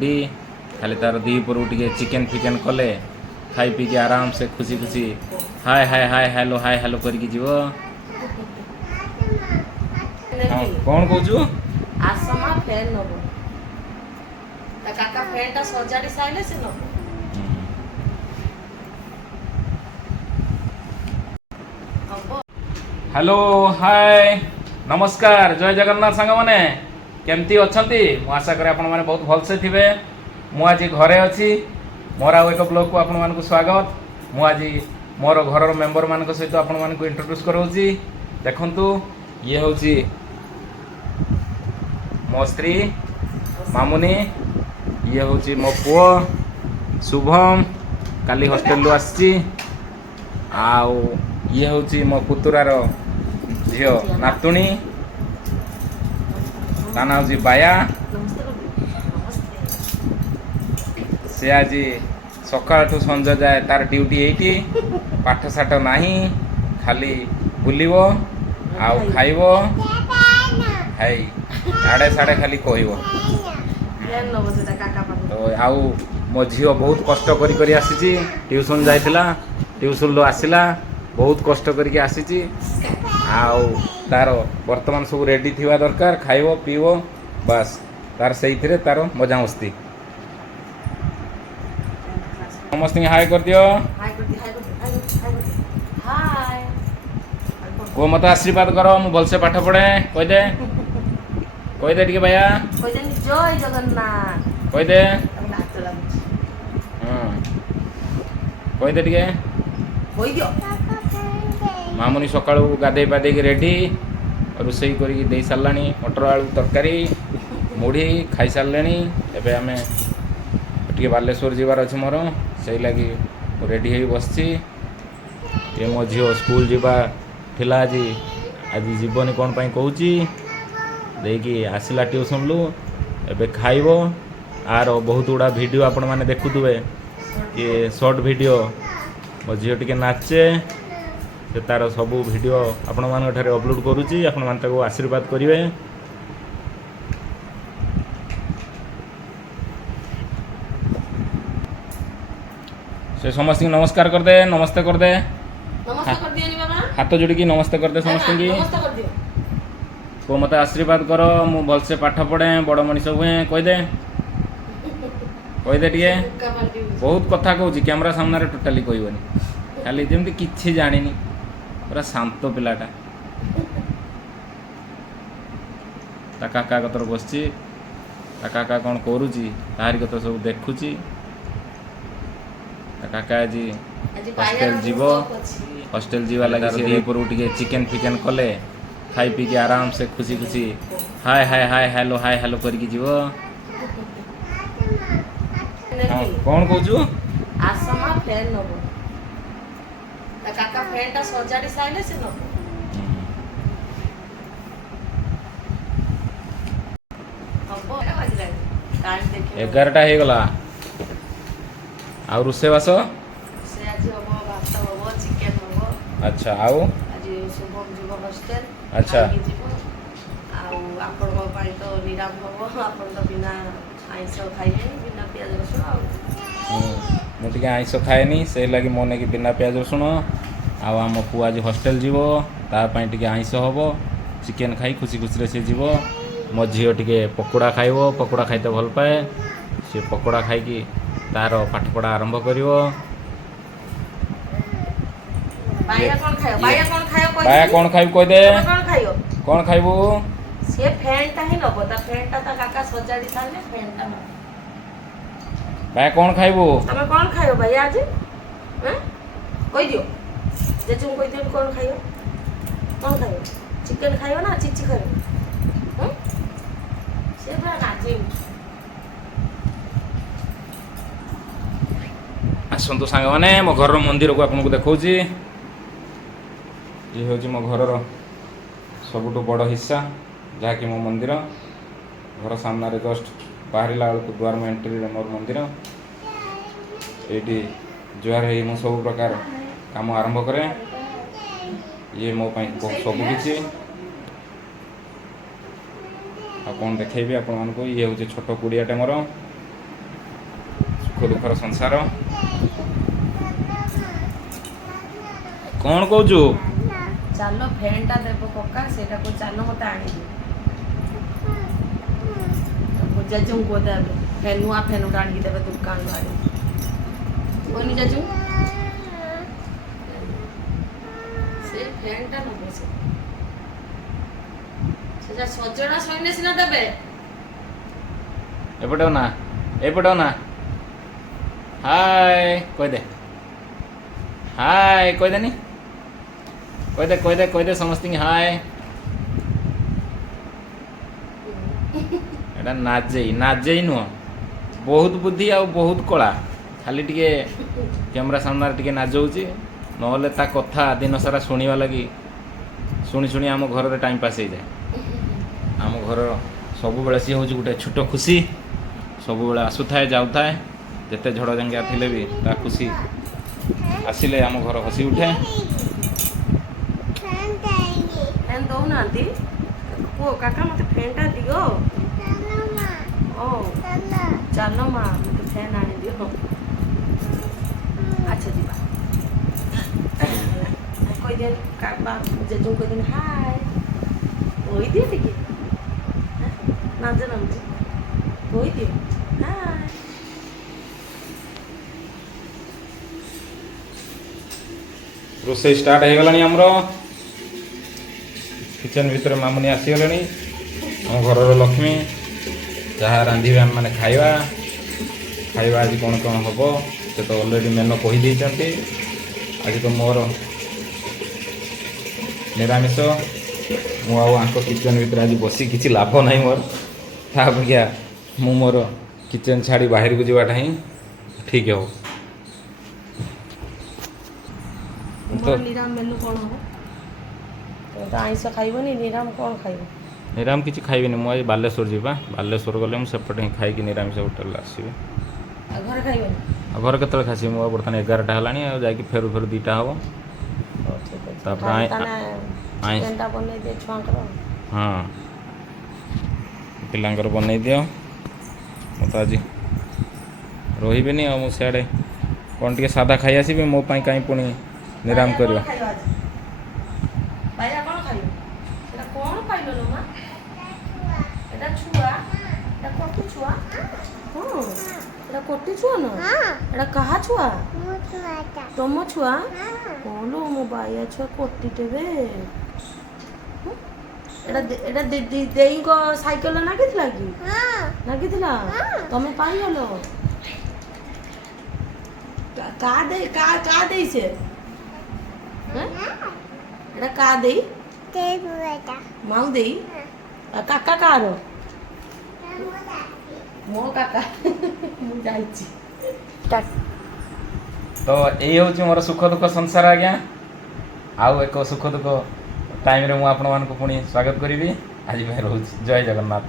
Ready खाली तार दीपर टे चिकेन फिकेन कले खाई पी के आराम से खुशी खुशी हाय हाय हाय हेलो करके जीव। हाँ कौन कहूँ आसमा फैन नब ता काका फैन टा सजाड़ी साइले से नब। हेलो हाय नमस्कार जय जगन्नाथ सांग मैंने केमती अच्छी मु आशा करें आपण मैंने बहुत भलसे थे। मु आज घरे अच्छी मोर आउ एक ब्लॉग को आपण मानक स्वागत। मु आज मोर घर मेंबर मान सहित आपण मानक इंट्रोड्यूस कराऊँगी। देखंतु ये हूँ मो स्त्री मामुनी, ये हूँ मो पुओ शुभम काली हॉस्टल आसी, आउ ये हूँ मो पुतुरार झील नातुणी ता ना हूँ बाया। से आज सकाळ ठू संज जाए तार ड्यूटी एटी पाठ साठ नहीं खाली बुलिबो आउ खाइबो हाय आड़े साड़े खाली कहबो। तो आउ मो झील बहुत कष्ट करी आसी ट्यूशन जाइथिला ट्यूशन लो आसिला बहुत कष्ट करके आसी आउ तार वर्तमान सब रेडी थिबा दरकार खाइबो पीबो बस तार सही तार मजा मस्ती। समस्त हाय कर दियो वो मत आशीर्वाद करो मु भलसे पाठ पढ़े कह दे टिके भैया जय जगन्नाथ कह दे कह दे टिके मामुनी सका गाधे पाधे रेडी रोसई कर सारा मटर आलू तरकारी मुढ़ी खाई सारे। एबे आमे टे बालेश्वर जीवार अच्छे मोर से लगी रेडी हो बसची। ये मो झील स्कूल जीवा थिला आज आज जीवनी कौन पाई कहूँ देकी आसला ट्यूशन लु एबे खाइबो आर बहुत गुड़ा वीडियो आपण माने देखुवे ये शॉर्ट वीडियो मो झील टिके नाचे से तार सब वीडियो आपण मान ठारे अपलोड करुच्ची आपण मान ताको आशीर्वाद करिवे। से समस्त नमस्कार कर दे नमस्ते कर दे हाथ जोड़ी नमस्ते कर दे समस्त की को मत आशीर्वाद कर मु भलसे पाठ पढ़े बड़ मनीष हुए कह दे टे बहुत कथा कहूँ कैमरा सामने टोटाली कहबनी खाली जमी किसी जानी पूरा शांत पिलाटा ता काका कतर बसची ता काका कौन करुची ताहारी कत सब देखुची। काका आज हॉस्टल जीवा लगे दीपर टे चिकेन फिकेन कले खाई पी के आराम से खुशी खुशी हाय हाय हाय हेलो करके जीव। हाँ कौन कहूँ आसमा फैन नब ता काका फैन टा सजाड़ी साइले से नब। 11टा हो गला आउ रोसेबास से आज हम भात हम चिकेन हम। अच्छा आउ आज शुभम जीव हॉस्टल अच्छा आउ आपण पाई तो निराम हम आपण तो बिना आइंस खाइए बिना प्याज रसुण मुझे आइंस खाएनी से लगी मोने कि बिना प्याज रसुण आम पु आज हॉस्टल जीव तापाई टे आइंस हम चिकेन खाई खुशी खुशी से जीव। मो झील टे पकोड़ा खाइब पकोड़ा खाइते भल पाए सी पकोड़ा खाई तार पाठपढ़ा आरंभ कर। बाया कौन खाइब कह दे कौन खाइबू से फैन टा ही नब ता फैन टा ता काका सजाड़ी साले फैन टा नब। बाया कौन खाइबू तमे कौन खाइयो भाई आज हैं कह दियो जे तुम कह दियो कौन खाइयो चिकेन खाइयो ना चिची खाइयो हैं से बड़ा नाचे आसतु सांग मैंने मो घर मंदिर को आपको देखा ये हूँ मो घर सबुठ बड़ हिस्सा जहाँकि मो मंदिर घर सामने जस्ट बाहर बेलू द्वार में एंट्री मोर मंदिर ये जुआर हो मु सब प्रकार काम आरंभ करे ये मो सब किसी आ कौन देखेबी आपण मानक ये हूँ छोट कुड़ियाटे मोर ସୁଖ ଦୁଃଖର ସଂସାର। କ'ଣ କହୁଛୁ? ଚାଲ ଫ୍ୟାନ୍ଟା ଦେବ କକା, ସେଇଟାକୁ ଚାଲ ମୋତେ ଆଣିଦିଅ। ଜେଜେଙ୍କୁ ଦେବେ ଫ୍ୟାନ୍, ନୂଆ ଫ୍ୟାନ୍ ଗୋଟେ ଆଣିକି ଦେବେ ଦୋକାନରୁ ଆଣି ବନି ଜେଜୁ। ସେ ଫ୍ୟାନ୍ଟା ନେବେ, ସେଟା ସଜଣା ସଇଲେ ସିନା ଦେବେ। ଏପଟେ ନା, ଏପଟେ ନା। ହାଏ କହିଦେ, ହାଏ କହିଦେନି, କହିଦେ ସମସ୍ତଙ୍କୁ ହାଏ। ଏଟା ନାଜେଇ ନୁହଁ, ବହୁତ ବୁଦ୍ଧି ଆଉ ବହୁତ କଳା। ଖାଲି ଟିକେ କ୍ୟାମେରା ସାମ୍ନାରେ ଟିକେ ନାଜଉଛି, ନହେଲେ ତା କଥା ଦିନ ସାରା ଶୁଣିବା ଲାଗି ଶୁଣି ଆମ ଘରରେ ଟାଇମ୍ ପାସ୍ ହେଇଯାଏ। ଆମ ଘର ସବୁବେଳେ ସିଏ ହେଉଛି ଗୋଟେ ଛୋଟ ଖୁସି, ସବୁବେଳେ ଆସୁଥାଏ ଯାଉଥାଏ। ଯେତେ ଝଡ଼ ଜଙ୍ଗିଆ ଥିଲେ ବି ତା ଖୁସି ଆସିଲେ ଆମ ଘର ହସି ଉଠେ। ଫ୍ୟାନ୍ ଦଉନାହାନ୍ତି ପୁଅ, କାକା ମୋତେ ଫ୍ୟାନ୍ଟା ଦିଅ। ଓ ଚାଲ ମା, ମୋତେ ଫ୍ୟାନ୍ ଆଣିଦିଅ। ଆଚ୍ଛା ଯିବା। କହିଦିଅ କାବା ଜେଜେଙ୍କୁ କହିଦିଅ ହାଏ, କହିଦିଅ ଟିକେ ନାଜ ନାମୁଛି, କହିଦିଅ ହାଏ। ରୋଷେଇ ଷ୍ଟାର୍ଟ ହେଇଗଲାଣି ଆମର। କିଚେନ୍ ଭିତରେ ମାମୁନି ଆସିଗଲେଣି, ଆମ ଘରର ଲକ୍ଷ୍ମୀ। ଯାହା ରାନ୍ଧିବେ ଆମେମାନେ ଖାଇବା ଆଜି କ'ଣ ହେବ ସେ ତ ଅଲରେଡ଼ି ମେନୁ କହିଦେଇଛନ୍ତି। ଆଜି ତ ମୋର ନିରାମିଷ। ମୁଁ ଆଉ ଆଙ୍କ କିଚେନ୍ ଭିତରେ ଆଜି ବସି କିଛି ଲାଭ ନାହିଁ ମୋର। ତା ଅପେକ୍ଷା ମୁଁ ମୋର କିଚେନ୍ ଛାଡ଼ି ବାହାରକୁ ଯିବାଟା ହିଁ ଠିକ୍ ହେବ। ନିରାମ ମେନୁ କ'ଣ ହେବ? ତ ଆଇଁଷ ଖାଇବନି, ନିରାମ କ'ଣ ଖାଇବ? ନିରାମ କିଛି ଖାଇବିନି। ମୁଁ ଆଜି ବାଲେଶ୍ୱର ଯିବା, ବାଲେଶ୍ୱର ଗଲେ ମୁଁ ସେପଟେ ହିଁ ଖାଇକି ନିରାମିଷ ହୋଟେଲରେ ଆସିବି। ଆଉ ଘରେ ଖାଇବନି? ଆଉ ଘରେ କେତେବେଳେ ଖାଇସିବି? ମୁଁ ବର୍ତ୍ତମାନ 11ଟା ହେଲାଣି, ଆଉ ଯାଇକି ଫେରୁ 2ଟା ହେବ। ତାପରେ ଚିକେନ୍ଟା ବନେଇ ଦିଅ ଛୁଆଙ୍କର। ହଁ, ପିଲାଙ୍କର ବନେଇ ଦିଅ। ମୁଁ ତ ଆଜି ରହିବିନି, ଆଉ ମୁଁ ସିଆଡ଼େ କ'ଣ ଟିକେ ସାଧା ଖାଇ ଆସିବି। ମୋ ପାଇଁ କାହିଁ ପୁଣି ନିରାମ କରିବା? ଭାଇଆ କ'ଣ ଖାଇବ? ସେଟା କ'ଣ ଖାଇଲ ଲୋ ମା? ଏଟା ଛୁଆ, ଏଟା କୋଟି ଛୁଆ। ହଁ, ଏଟା କୋଟି ଛୁଆ ନା? ଏଟା କାହା ଛୁଆ? ତମ ଛୁଆ? କଣ ମୋ ବାଇଆ ଛୁଆ କୋଟିଟେ ବେ। ଏଟା ଦେଇଙ୍କ ସାଇକେଲରେ ନାଗିଥିଲା କି? ନାଗିଥିଲା? ତମେ ପାଇଗଲ? କା ଦେଇ ସେ? ଏଟା କା ଦେଇ? ମାଉ ଦେଇ? କାକା କାର? ମୋ କାକା। ମୁଁ ଯାଇଛି। ତ ଏଇ ହେଉଛି ମୋର ସୁଖ ଦୁଃଖ ସଂସାର ଆଜ୍ଞା। ଆଉ ଏକ ସୁଖ ଦୁଃଖ ଟାଇମ୍ରେ ମୁଁ ଆପଣମାନଙ୍କୁ ପୁଣି ସ୍ୱାଗତ କରିବି। ଆଜି ପାଇଁ ରହୁଛି। ଜୟ ଜଗନ୍ନାଥ।